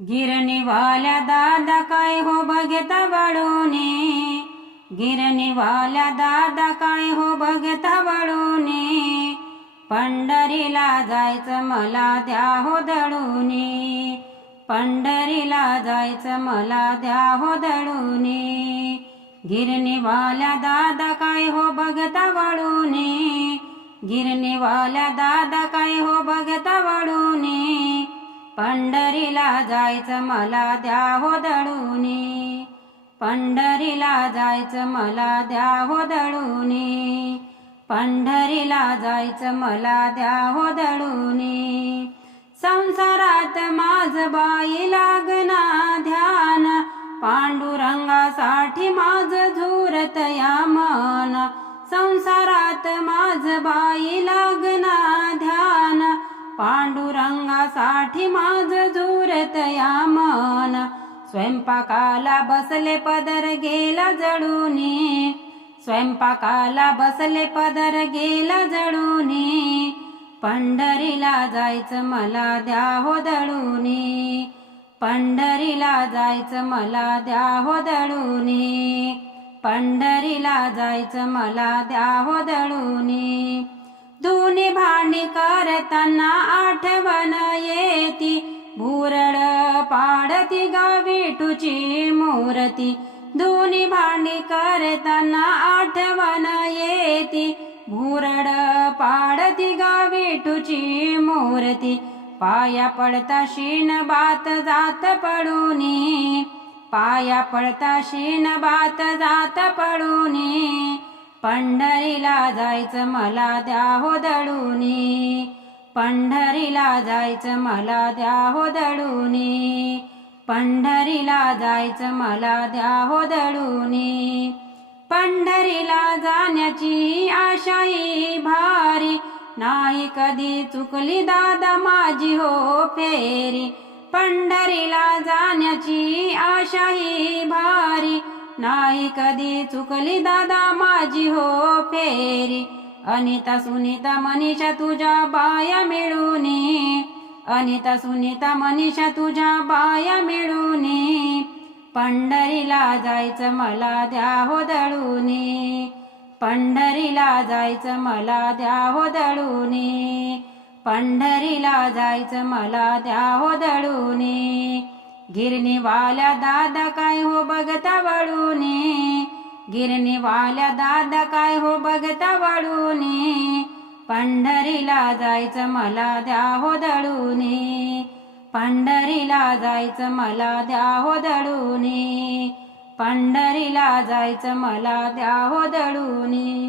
गिरणीवाल्या दादा काय हो बघता वळूने गिरणीवाल्या दादा काय हो बघता वळूने पंढरीला जायचं मला द्या हो दळूने. पंढरीला जायचं मला द्या हो दळूने. गिरणीवाल्या दादा काय हो बघता वळूने गिरणीवाल्या दादा काय हो बघता वळूने पंढरीला जायचं मला द्या हो दळूनी. पंढरीला जायचं मला द्या हो दळूनी. पंढरीला जायचं मला द्या हो दळूनी. संसारात माझ बाई लागना ध्यान. पांडुरंगासाठी माझ झुरत या मन संसारात माझ बाई लागना ध्यान. पांडुरंगासाठी माझ झुरत या मन स्वयंपाकाला बसले पदर गेला जडून स्वयंपाकाला बसले पदर गेला जडून पंढरीला जायचं मला द्या हो दळून. पंढरीला जायचं मला द्या हो दळून. पंढरीला जायचं मला द्या हो दळून. दोन्ही भांडी करताना आठवण येती. भुरळ पाडती गा विठूची मूर्ती. दोन्ही भांडी करताना आठवण येती. भुरळ पाडती गाविठूची मूर्ती. पाया पडता शीन बात जात पडूनी. पाया पडता शीन बात जात पडूनी. पंढरीला जायचं मला द्या हो दळूनी. पंढरीला जायचं मला द्या हो दळूनी. पंढरीला जायचं मला द्या हो दळूनी. पंढरीला जाण्याची आशाही भारी. नाही कधी चुकली दादा माझी हो फेरी. पंढरीला जाण्याची आशाही भारी. नाही कधी चुकली दादा माझी हो फेरी. अनिता सुनीता मनीषा तुझ्या बाया मिळूनी. अनिता सुनीता मनीषा तुझ्या बाया मिळूनी. पंढरीला जायचं मला द्या हो दळून. पंढरीला जायचं मला द्या हो दळून. पंढरीला जायचं मला द्या हो दळूनी. गिरणीवाल्या दादा काय हो बघता वळूने? गिरणीवाल्या दादा काय हो बघता वळूने? पंढरीला जायचं मला द्या हो दळूने. पंढरीला जायचं मला द्या हो दळूने. पंढरीला जायचं मला द्या हो दळूनी.